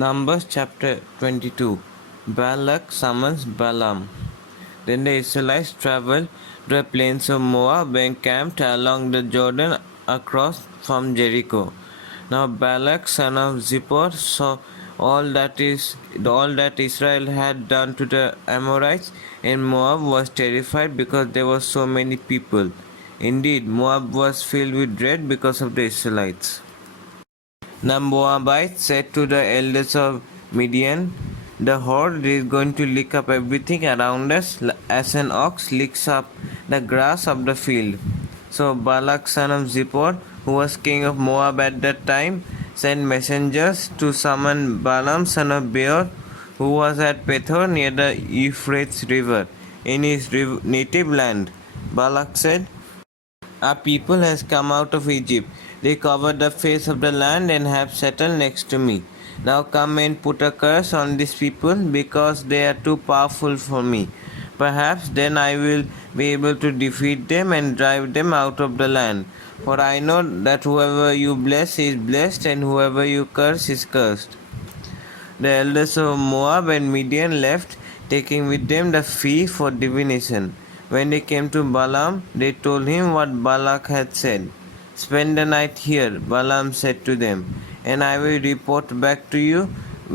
Numbers chapter 22. Balak summons Balaam. Then the Israelites traveled to the plains of Moab and camped along the Jordan across from Jericho. Now Balak son of Zippor saw all that Israel had done to the Amorites, and Moab was terrified because there were so many people. Indeed, Moab was filled with dread because of the Israelites. The Moabites said to the elders of Midian, "The horde is going to lick up everything around us as an ox licks up the grass of the field." So Balak son of Zippor, who was king of Moab at that time, sent messengers to summon Balaam son of Beor, who was at Pethor near the Euphrates river, in his native land. Balak said, "Our people has come out of Egypt. They covered the face of the land and have settled next to me. Now come and put a curse on these people because they are too powerful for me. Perhaps then I will be able to defeat them and drive them out of the land. For I know that whoever you bless is blessed and whoever you curse is cursed." The elders of Moab and Midian left, taking with them the fee for divination. When they came to Balaam, they told him what Balak had said. "Spend the night here," Balaam said to them, "and I will report back to you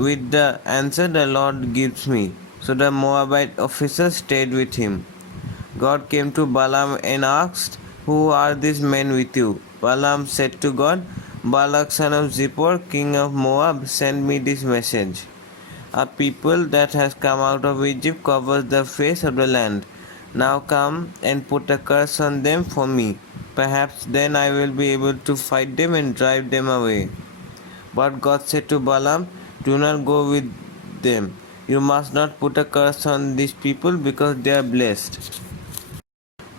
with the answer the Lord gives me." So the Moabite officers stayed with him. God came to Balaam and asked, "Who are these men with you?" Balaam said to God, "Balak son of Zippor, king of Moab, sent me this message. A people that has come out of Egypt covers the face of the land. Now come and put a curse on them for me. Perhaps then I will be able to fight them and drive them away." But God said to Balaam, "Do not go with them. You must not put a curse on these people because they are blessed."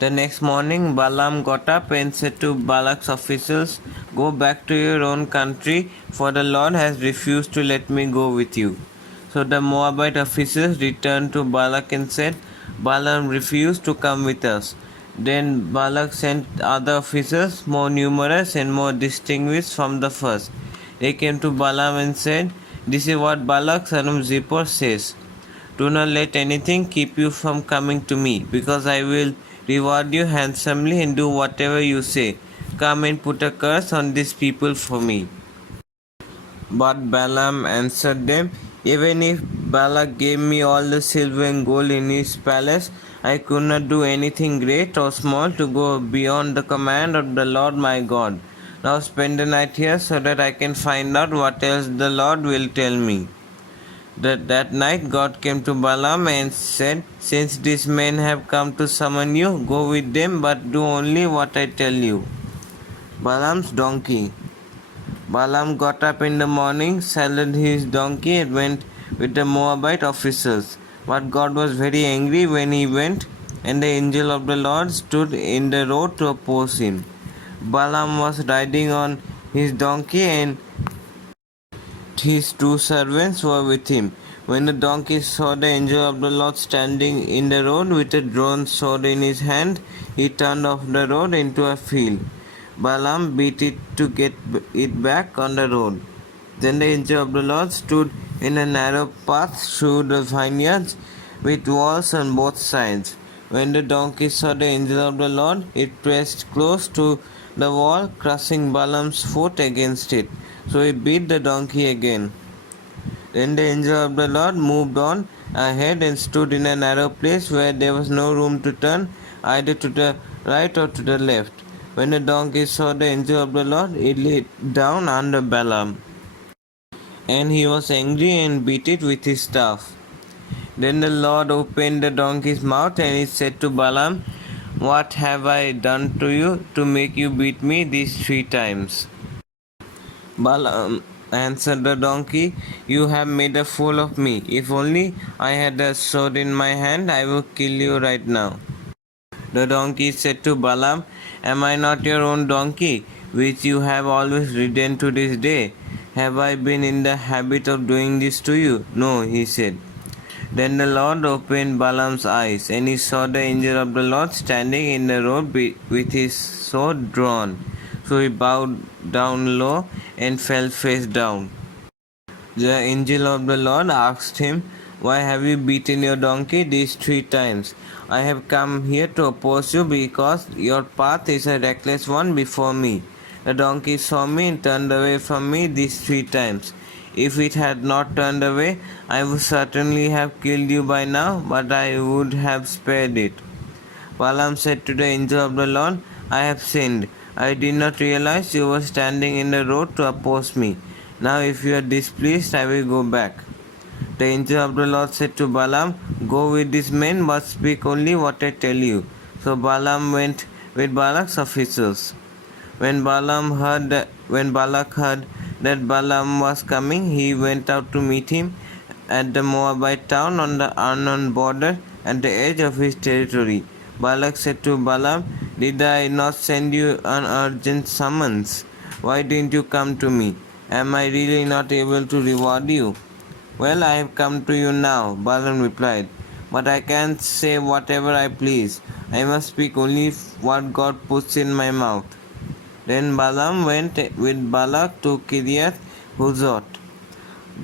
The next morning, Balaam got up and said to Balak's officials, "Go back to your own country, for the Lord has refused to let me go with you." So the Moabite officers returned to Balak and said, "Balaam refused to come with us." Then Balak sent other officers, more numerous and more distinguished from the first. They came to Balaam and said, "This is what Balak son of Zippor says. Do not let anything keep you from coming to me, because I will reward you handsomely and do whatever you say. Come and put a curse on these people for me." But Balaam answered them, "Even if Balak gave me all the silver and gold in his palace, I could not do anything great or small to go beyond the command of the Lord my God. Now spend the night here so that I can find out what else the Lord will tell me." That night God came to Balaam and said, "Since these men have come to summon you, go with them, but do only what I tell you." Balaam's donkey. Balaam got up in the morning, saddled his donkey, and went with the Moabite officers. But God was very angry when he went, and the angel of the Lord stood in the road to oppose him. Balaam was riding on his donkey, and his two servants were with him. When the donkey saw the angel of the Lord standing in the road with a drawn sword in his hand, he turned off the road into a field. Balaam beat it to get it back on the road. Then the angel of the Lord stood in a narrow path through the vineyards with walls on both sides. When the donkey saw the angel of the Lord, it pressed close to the wall, crushing Balaam's foot against it. So he beat the donkey again. Then the angel of the Lord moved on ahead and stood in a narrow place where there was no room to turn either to the right or to the left. When the donkey saw the angel of the Lord, it lay down under Balaam. And he was angry and beat it with his staff. Then the Lord opened the donkey's mouth, and he said to Balaam, "What have I done to you to make you beat me these 3 times?" Balaam answered the donkey, "You have made a fool of me. If only I had a sword in my hand, I would kill you right now." The donkey said to Balaam, "Am I not your own donkey, which you have always ridden to this day? Have I been in the habit of doing this to you?" "No," he said. Then the Lord opened Balaam's eyes, and he saw the angel of the Lord standing in the road with his sword drawn. So he bowed down low and fell face down. The angel of the Lord asked him, "Why have you beaten your donkey these 3 times? I have come here to oppose you because your path is a reckless one before me. The donkey saw me and turned away from me these 3 times. If it had not turned away, I would certainly have killed you by now, but I would have spared it." Balaam said to the angel of the Lord, "I have sinned. I did not realize you were standing in the road to oppose me. Now, if you are displeased, I will go back." The angel of the Lord said to Balaam, "Go with these men, but speak only what I tell you." So Balaam went with Balak's officers. When Balak heard that Balaam was coming, he went out to meet him at the Moabite town on the Arnon border at the edge of his territory. Balak said to Balaam, "Did I not send you an urgent summons? Why didn't you come to me? Am I really not able to reward you?" "Well, I have come to you now," Balaam replied, "but I can't say whatever I please. I must speak only what God puts in my mouth." Then Balaam went with Balak to Kiriath Huzoth.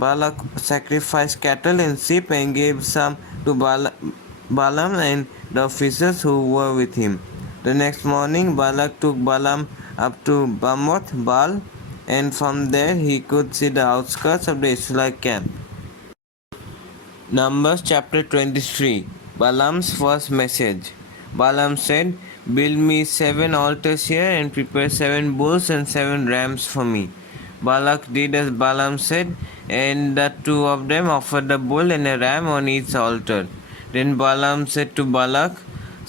Balak sacrificed cattle and sheep and gave some to Balaam and the officers who were with him. The next morning, Balak took Balaam up to Bamoth Baal, and from there he could see the outskirts of the Israelite camp. Numbers chapter 23. Balaam's first message. Balaam said, "Build me 7 altars here and prepare 7 bulls and 7 rams for me." Balak did as Balaam said, and the 2 of them offered a bull and a ram on each altar. Then Balaam said to Balak,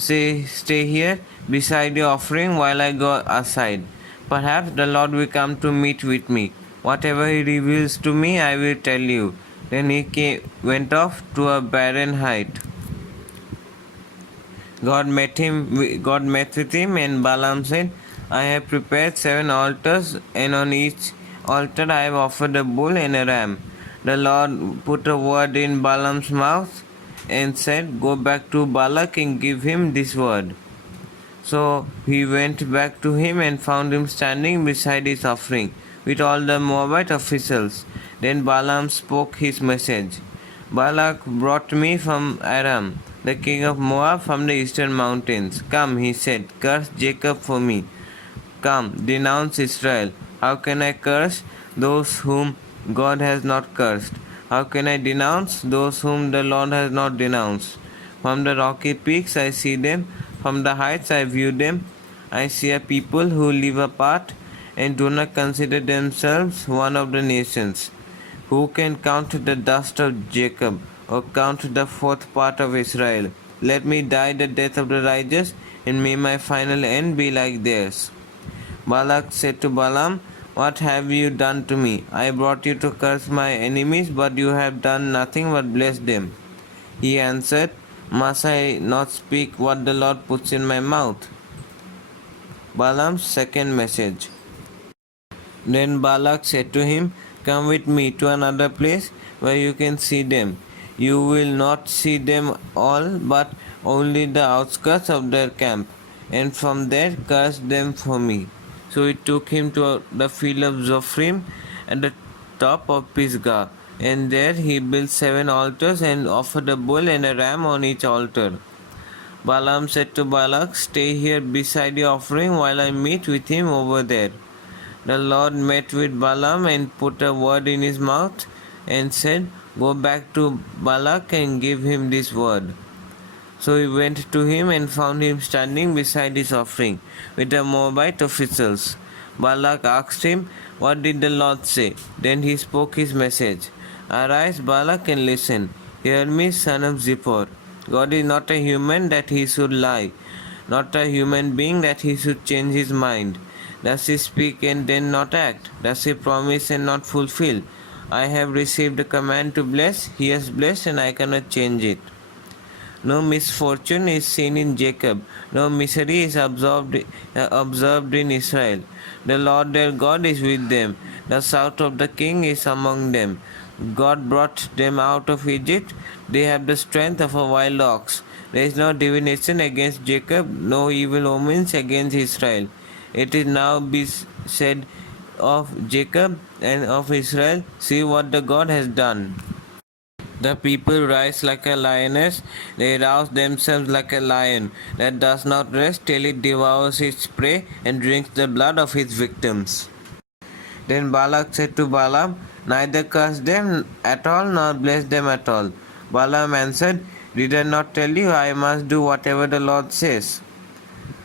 "Stay here beside your offering while I go aside. Perhaps the Lord will come to meet with me. Whatever he reveals to me, I will tell you." Then he went off to a barren height. God met with him, and Balaam said, "I have prepared 7 altars, and on each altar I have offered a bull and a ram." The Lord put a word in Balaam's mouth and said, "Go back to Balak and give him this word." So he went back to him and found him standing beside his offering with all the Moabite officials. Then Balaam spoke his message. "Balak brought me from Aram, the king of Moab, from the eastern mountains. Come," he said, "curse Jacob for me. Come, denounce Israel. How can I curse those whom God has not cursed? How can I denounce those whom the Lord has not denounced? From the rocky peaks I see them, from the heights I view them. I see a people who live apart and do not consider themselves one of the nations. Who can count the dust of Jacob, or count the 4th part of Israel? Let me die the death of the righteous, and may my final end be like theirs." Balak said to Balaam, "What have you done to me? I brought you to curse my enemies, but you have done nothing but bless them." He answered, "Must I not speak what the Lord puts in my mouth?" Balaam's second message. Then Balak said to him, "Come with me to another place where you can see them. You will not see them all, but only the outskirts of their camp, and from there curse them for me." So he took him to the field of Zophim at the top of Pisgah, and there he built 7 altars and offered a bull and a ram on each altar. Balaam said to Balak, "Stay here beside your offering while I meet with him over there." The Lord met with Balaam and put a word in his mouth and said, "Go back to Balak and give him this word." So he went to him and found him standing beside his offering with the Moabite officials. Balak asked him, "What did the Lord say?" Then he spoke his message. "Arise, Balak, and listen. Hear me, son of Zippor. God is not a human that he should lie, not a human being that he should change his mind. Does he speak and then not act? Does he promise and not fulfill? I have received a command to bless. He has blessed, and I cannot change it. No misfortune is seen in Jacob, no misery is observed in Israel. The Lord their God is with them. The shout of the king is among them. God brought them out of Egypt. They have the strength of a wild ox. There is no divination against Jacob, no evil omens against Israel. It is now be said of Jacob and of Israel, see what the God has done. The people rise like a lioness, they rouse themselves like a lion that does not rest till it devours its prey and drinks the blood of its victims. Then Balak said to Balaam, neither curse them at all nor bless them at all. Balaam answered, did I not tell you I must do whatever the Lord says?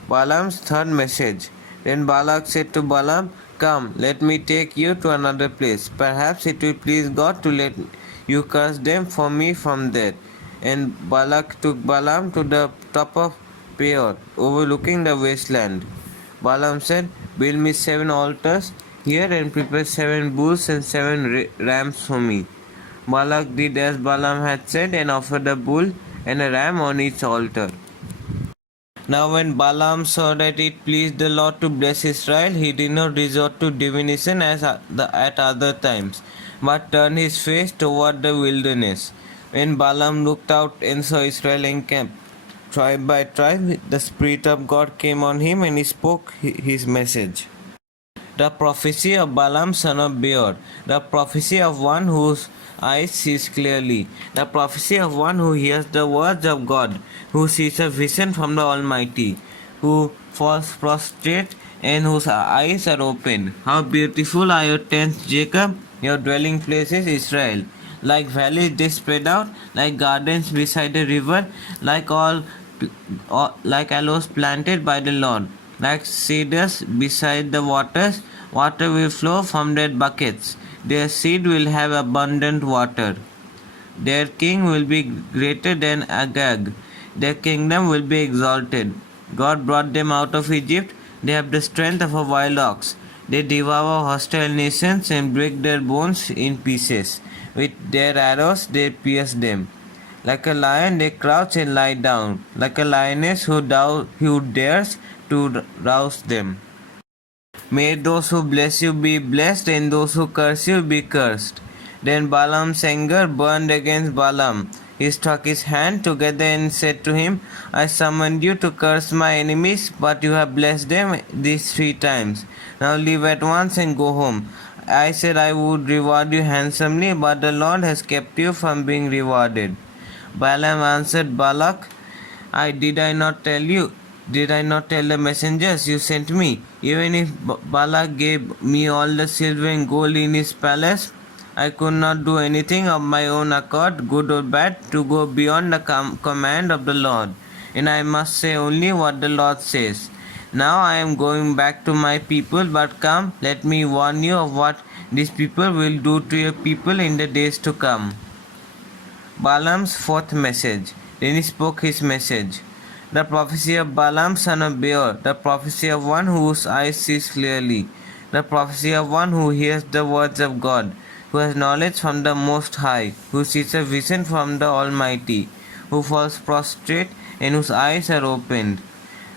Balaam's third message. Then Balak said to Balaam, come, let me take you to another place. Perhaps it will please God to let you curse them for me from there. And Balak took Balaam to the top of Peor, overlooking the wasteland. Balaam said, build me 7 altars here and prepare 7 bulls and 7 rams for me. Balak did as Balaam had said and offered a bull and a ram on each altar. Now when Balaam saw that it pleased the Lord to bless Israel, he did not resort to divination as at other times, but turned his face toward the wilderness. When Balaam looked out and saw Israel encamped tribe by tribe, the Spirit of God came on him and he spoke his message. The prophecy of Balaam son of Beor, the prophecy of one whose eyes sees clearly, the prophecy of one who hears the words of God, who sees a vision from the Almighty, who falls prostrate and whose eyes are opened. How beautiful are your tents, Jacob, your dwelling places, Israel. Like valleys they spread out, like gardens beside a river, like aloes planted by the Lord. Like cedars beside the waters, water will flow from their buckets. Their seed will have abundant water. Their king will be greater than Agag. Their kingdom will be exalted. God brought them out of Egypt. They have the strength of a wild ox. They devour hostile nations and break their bones in pieces. With their arrows they pierce them. Like a lion they crouch and lie down. Like a lioness who dares to rouse them. May those who bless you be blessed and those who curse you be cursed. Then Balaam's anger burned against Balaam. He struck his hand together and said to him, I summoned you to curse my enemies, but you have blessed them these 3 times. Now leave at once and go home. I said I would reward you handsomely, but the Lord has kept you from being rewarded. Balaam answered Balak, Did I not tell the messengers you sent me? Even if Balak gave me all the silver and gold in his palace, I could not do anything of my own accord, good or bad, to go beyond the command of the Lord. And I must say only what the Lord says. Now I am going back to my people, but come, let me warn you of what these people will do to your people in the days to come. Balaam's fourth message. Then he spoke his message. The prophecy of Balaam son of Beor, the prophecy of one whose eyes sees clearly, the prophecy of one who hears the words of God, who has knowledge from the Most High, who sees a vision from the Almighty, who falls prostrate and whose eyes are opened.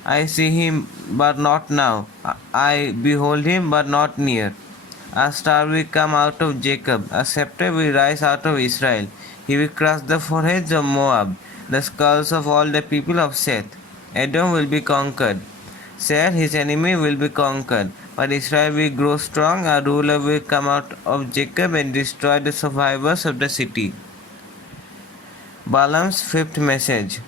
I see him, but not now. I behold him, but not near. A star will come out of Jacob, a scepter will rise out of Israel. He will crush the foreheads of Moab, the skulls of all the people of Seth. Edom will be conquered. Seir, his enemy, will be conquered. But Israel will grow strong. A ruler will come out of Jacob and destroy the survivors of the city. Balaam's fifth message.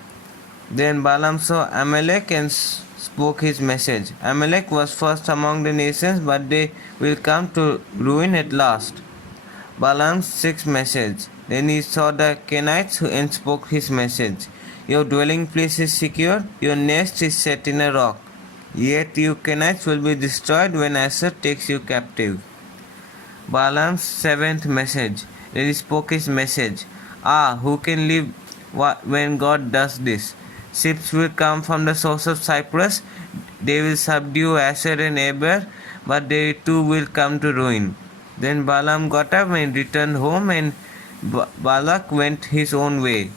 Then Balaam saw Amalek and spoke his message. Amalek was first among the nations, but they will come to ruin at last. Balaam's sixth message. Then he saw the Kenites and spoke his message. Your dwelling place is secure, your nest is set in a rock. Yet you Kenites will be destroyed when Asshur takes you captive. Balaam's seventh message. Then he spoke his message. Who can live when God does this? Ships will come from the source of Cyprus. They will subdue Asshur and Eber, but they too will come to ruin. Then Balaam got up and returned home, and Balak went his own way.